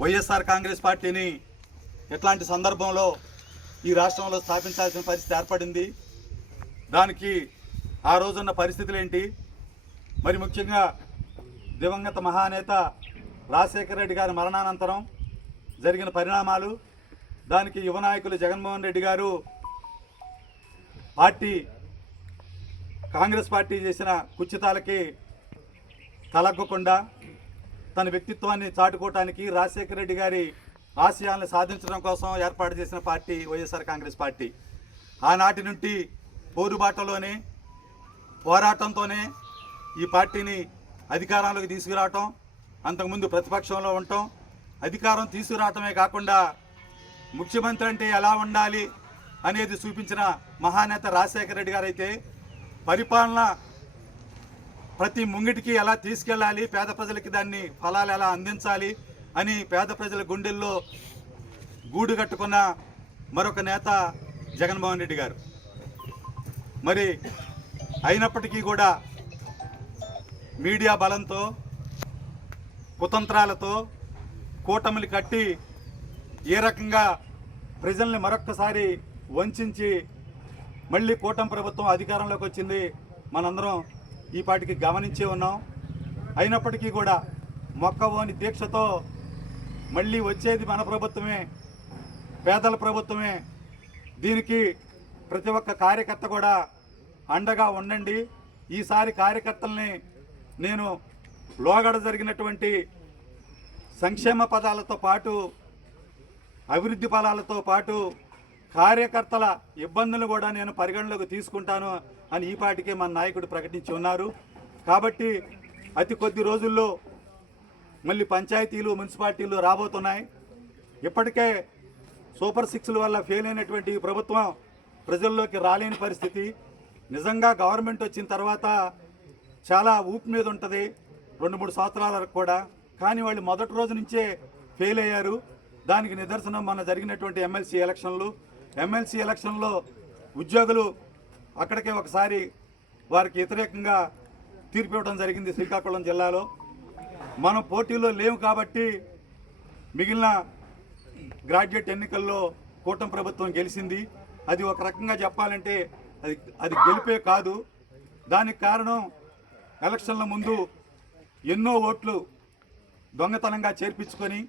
వైఎస్ఆర్ కాంగ్రెస్ పార్టీని ఎట్లాంటి సందర్భంలో ఈ రాష్ట్రంలో స్థాపించాల్సిన పరిస్థితి ఏర్పడింది? దానికి ఆ రోజున్న పరిస్థితులు ఏంటి? మరి ముఖ్యంగా దివంగత మహానేత రాజశేఖర రెడ్డి గారి మరణానంతరం జరిగిన పరిణామాలు దానికి యువ నాయకులు జగన్మోహన్ రెడ్డి గారు పార్టీ కాంగ్రెస్ పార్టీ చేసిన కుచితాలకి తలగ్గకుండా తన వ్యక్తిత్వాన్ని చాటుకోవటానికి రాజశేఖర రెడ్డి గారి ఆశయాలను సాధించడం కోసం ఏర్పాటు చేసిన పార్టీ వైఎస్ఆర్ కాంగ్రెస్ పార్టీ. ఆనాటి నుండి పోరుబాటలోనే పోరాటంతోనే ఈ పార్టీని అధికారంలోకి తీసుకురావటం అంతకుముందు ప్రతిపక్షంలో ఉండటం అధికారం తీసుకురావటమే కాకుండా ముఖ్యమంత్రి అంటే ఎలా ఉండాలి అనేది చూపించిన మహానేత రాజశేఖర రెడ్డి గారు అయితే పరిపాలన ప్రతి ముంగిటికి ఎలా తీసుకెళ్ళాలి పేద ప్రజలకి దాన్ని ఫలాలు ఎలా అందించాలి అని పేద ప్రజల గుండెల్లో గూడు కట్టుకున్న మరొక నేత జగన్మోహన్ రెడ్డి గారు. మరి అయినప్పటికీ కూడా మీడియా బలంతో కుతంత్రాలతో కూటమిలు కట్టి ఏ రకంగా ప్రజల్ని మరొక్కసారి వంచి మళ్ళీ కూటమి ప్రభుత్వం అధికారంలోకి వచ్చింది మనందరం ఈ పాటికి గమనించే ఉన్నాం. అయినప్పటికీ కూడా మొక్కవోని దీక్షతో మళ్ళీ వచ్చేది మన ప్రభుత్వమే పేదల ప్రభుత్వమే. దీనికి ప్రతి ఒక్క కార్యకర్త కూడా అండగా ఉండండి. ఈసారి కార్యకర్తల్ని నేను లోగడ జరిగినటువంటి సంక్షేమ పదాలతో పాటు అభివృద్ధి ఫలాలతో పాటు కార్యకర్తల ఇబ్బందులు కూడా నేను పరిగణలోకి తీసుకుంటాను అని ఈపాటికే మన నాయకుడు ప్రకటించి ఉన్నారు. కాబట్టి అతి కొద్ది రోజుల్లో మళ్ళీ పంచాయతీలు మున్సిపాలిటీలు రాబోతున్నాయి. ఇప్పటికే సూపర్ సిక్స్ల వల్ల ఫెయిల్ అయినటువంటి ప్రభుత్వం ప్రజల్లోకి రాలేని పరిస్థితి. నిజంగా గవర్నమెంట్ వచ్చిన తర్వాత చాలా ఊపు మీద ఉంటుంది రెండు మూడు సంవత్సరాల వరకు కూడా. కానీ వాళ్ళు మొదటి రోజు నుంచే ఫెయిల్ అయ్యారు. దానికి నిదర్శనం మన జరిగినటువంటి ఎమ్మెల్సీ ఎలక్షన్లు. ఎమ్మెల్సీ ఎలక్షన్లో ఉద్యోగులు అక్కడికే ఒకసారి వారికి వ్యతిరేకంగా తీర్పు ఇవ్వడం జరిగింది శ్రీకాకుళం జిల్లాలో. మనం పోటీలో లేవు కాబట్టి మిగిలిన గ్రాడ్యుయేట్ ఎన్నికల్లో కూటమి ప్రభుత్వం గెలిచింది. అది ఒక రకంగా చెప్పాలంటే అది అది గెలిపే కాదు. దానికి కారణం ఎలక్షన్ల ముందు ఎన్నో ఓట్లు దొంగతనంగా చేర్పించుకొని